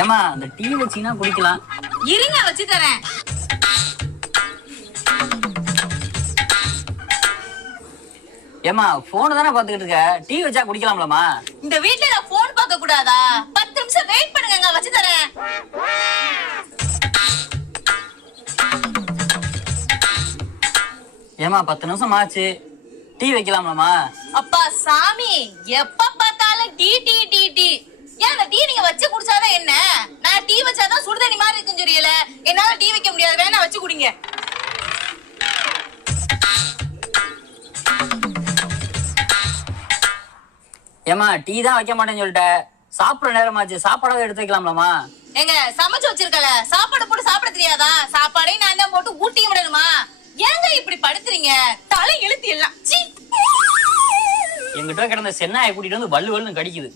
ஏமா அந்த டீ வச்சீங்கன்னா குடிக்கலாம். இருங்க வச்சு தரேன். ஏமா போன் தானே பாத்துக்கிட்டு இருக்க, டீ வச்சா குடிக்கலாம்லமா? இந்த வீட்டுல நான் போன் பார்க்க கூடாதா? 10 நிமிஷம் வெயிட் பண்ணுங்க, வச்சு தரேன். ஏமா 10 நிமிஷம் ஆச்சு, டீ வைக்கலாம்லமா? அப்பா சாமி, எப்ப பார்த்தாலும் டீ டீ டீ டீ. ஏன் அந்த டீ நீங்க வச்சு குடிச்சாதான் என்ன? நான் டீ வச்சாதான் சுடுதண்ணி மாதிரி இருக்குன்னு சொல்லியல. என்னால டீ வைக்க முடியாது, வேணா வச்சு குடிங்க. ஏமா டீ தான் வைக்க மாட்டேன்னு சொல்லிட்ட, சாப்பிட நேரமாச்சு, சாப்பாடாவது எடுத்து வைக்கலாம்லமா? எங்க சமைச்சு வச்சிருக்கல, சாப்பாடு போட்டு சாப்பிட தெரியாதா? சாப்பாடையும் நான் தான் போட்டு ஊட்டி விடணுமா? ஏங்க இப்படி படுத்துறீங்க? தலை இழுத்து எல்லாம் எங்கிட்ட கிடந்த சென்னாயை கூட்டிட்டு வந்து வல்லு வல்லுன்னு கடிக்குது.